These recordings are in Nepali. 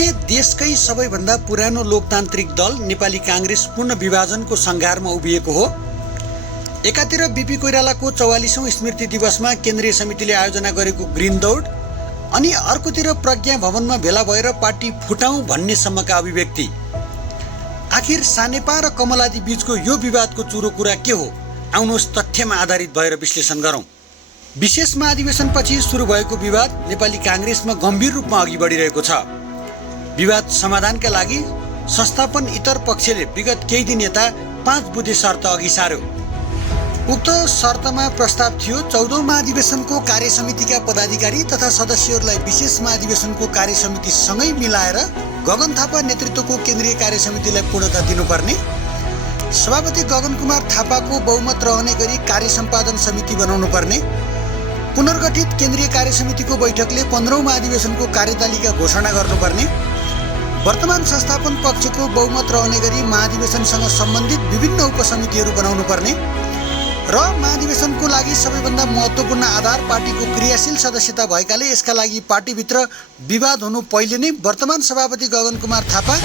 के देशकै सबैभन्दा पुरानो लोकतान्त्रिक दल नेपाली काङ्ग्रेस पूर्ण विभाजनको सङ्घारमा उभिएको हो? एकातिर बीपी कोइरालाको 44औं स्मृति दिवसमा केन्द्रीय समितिले आयोजना गरेको ग्रिन दौड, अनि अर्कोतिर प्रज्ञा भवनमा भेला भएर पार्टी फुटाउँ भन्नेसम्मका अभिव्यक्ति। आखिर सानेपा र कमलादी बीचको यो विवादको चुरो कुरा के हो? आउनुहोस् तथ्यमा आधारित भएर विश्लेषण गरौँ। विशेष महाधिवेशनपछि सुरु भएको विवाद नेपाली काङ्ग्रेसमा गम्भीर रूपमा अघि बढिरहेको छ। विवाद समाधानका लागि संस्थापन इतर पक्षले विगत केही दिन यता 5 बुँदे शर्त अघि सार्यो। उक्त शर्तमा प्रस्ताव थियो 14औं महाधिवेशनको कार्यसमितिका पदाधिकारी तथा सदस्यहरूलाई विशेष महाधिवेशनको कार्यसमितिसँगै मिलाएर गगन थापा नेतृत्वको केन्द्रीय कार्यसमितिलाई पूर्णता दिनुपर्ने, सभापति गगन कुमार थापाको बहुमत रहने गरी कार्य सम्पादन समिति बनाउनु पर्ने, पुनर्गठित केन्द्रीय कार्यसमितिको बैठकले 15औं महाधिवेशनको कार्यतालिका घोषणा गर्नुपर्ने, वर्तमान संस्थापन पक्षको बहुमत रहने गरी महाधिवेशनसँग सम्बन्धित विभिन्न उपसमितिहरू बनाउनु पर्ने र महाधिवेशनको लागि सबैभन्दा महत्त्वपूर्ण आधार पार्टीको क्रियाशील सदस्यता भएकाले यसका लागि पार्टीभित्र विवाद हुनु पहिले नै वर्तमान सभापति गगन कुमार थापा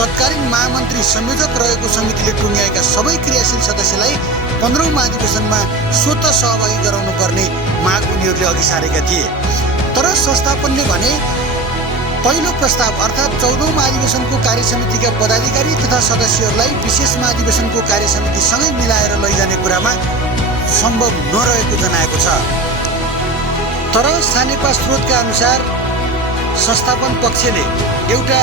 तत्कालीन महामन्त्री संयोजक रहेको समितिले टुङ्ग्याएका सबै क्रियाशील सदस्यलाई 15औं महाधिवेशनमा स्वतः सहभागी गराउनु पर्ने माग उनीहरूले अघि सारेका थिए। तर संस्थापनले भने पहिलो प्रस्ताव अर्थात् 14औं महाधिवेशनको कार्यसमितिका पदाधिकारी तथा सदस्यहरूलाई विशेष महाधिवेशनको कार्यसमितिसँगै मिलाएर लैजाने कुरामा सम्भव नरहेको जनाएको छ। तर सानेपा स्रोतका अनुसार संस्थापन पक्षले एउटा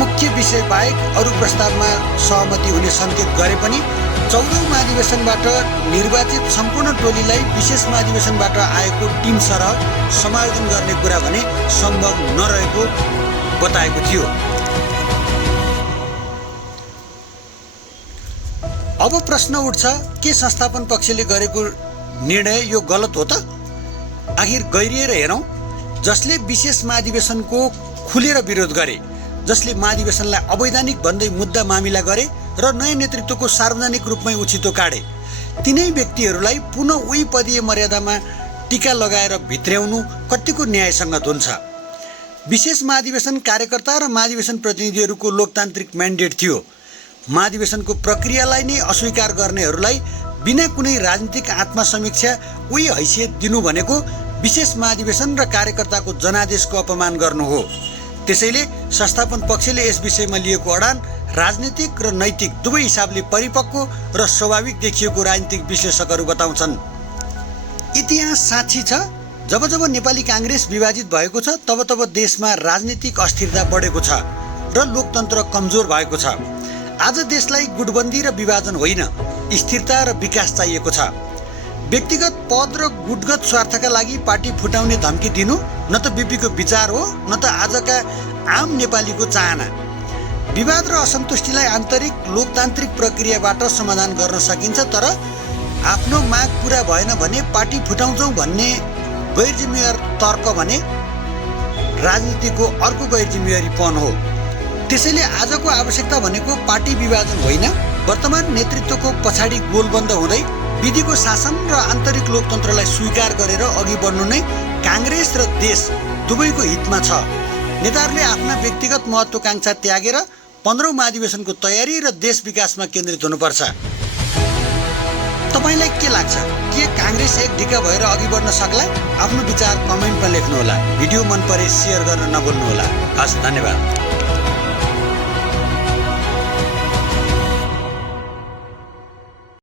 मुख्य विषय बाहेक अरू प्रस्तावमा सहमति हुने सङ्केत गरे पनि 14औं महाधिवेशनबाट निर्वाचित सम्पूर्ण टोलीलाई विशेष महाधिवेशनबाट आएको टिम सरह समायोजन गर्ने कुरा भने सम्भव नरहेको बताएको थियो। अब प्रश्न उठ्छ, के संस्थापन पक्षले गरेको निर्णय यो गलत हो त? आखिर गहिरिएर हेरौँ। जसले विशेष महाधिवेशनको खुलेर विरोध गरे, जसले महाधिवेशनलाई अवैधानिक भन्दै मुद्दा मामिला गरे र नयाँ नेतृत्वको सार्वजनिक रूपमै उछितो काटे, तिनै व्यक्तिहरूलाई पुनः उही पदीय मर्यादामा टीका लगाएर भित्र्याउनु कतिको न्यायसङ्गत हुन्छ? विशेष महाधिवेशन कार्यकर्ता र महाधिवेशन प्रतिनिधिहरूको लोकतान्त्रिक म्यान्डेट थियो। महाधिवेशनको प्रक्रियालाई नै अस्वीकार गर्नेहरूलाई बिना कुनै राजनीतिक आत्मसमीक्षा उही हैसियत दिनु भनेको विशेष महाधिवेशन र कार्यकर्ताको जनादेशको अपमान गर्नु हो। त्यसैले संस्थापन पक्षले यस विषयमा लिएको अडान राजनीतिक र नैतिक दुवै हिसाबले परिपक्व र स्वाभाविक देखिएको राजनीतिक विश्लेषकहरू बताउँछन्। इतिहास साक्षी छ, जब जब नेपाली काङ्ग्रेस विभाजित भएको छ तब तब देशमा राजनीतिक अस्थिरता बढेको छ र लोकतन्त्र कमजोर भएको छ। आज देशलाई गुटबन्दी र विभाजन होइन, स्थिरता र विकास चाहिएको छ। व्यक्तिगत पद र गुटगत स्वार्थका लागि पार्टी फुटाउने धम्की दिनु न त बीपीको विचार हो, न त आजका आम नेपालीको चाहना। विवाद र असन्तुष्टिलाई आन्तरिक लोकतान्त्रिक प्रक्रियाबाट समाधान गर्न सकिन्छ, तर आफ्नो माग पुरा भएन भने पार्टी फुटाउँछौँ भन्ने गैर जिम्मेवार तर्क भने राजनीतिको अर्को गैर जिम्मेवारीपन हो। त्यसैले आजको आवश्यकता भनेको पार्टी विभाजन होइन, वर्तमान नेतृत्वको पछाडि गोलबन्द हुँदै विधिको शासन र आन्तरिक लोकतन्त्रलाई स्वीकार गरेर अघि बढ्नु नै काङ्ग्रेस र देश दुवैको हितमा छ। नेताहरूले आफ्ना व्यक्तिगत महत्त्वाकांक्षा त्यागेर 15औं महाधिवेशनको तयारी र देश विकासमा केन्द्रित हुनुपर्छ। तपाईलाई के लाग्छ? के काङ्ग्रेस एक ढिक्का भएर अघि बढ्न सक्ला? आफ्नो विचार कमेन्टमा लेख्नुहोला। भिडियो मन परे सेयर गर्न नभुल्नुहोला। हस्, धन्यवाद।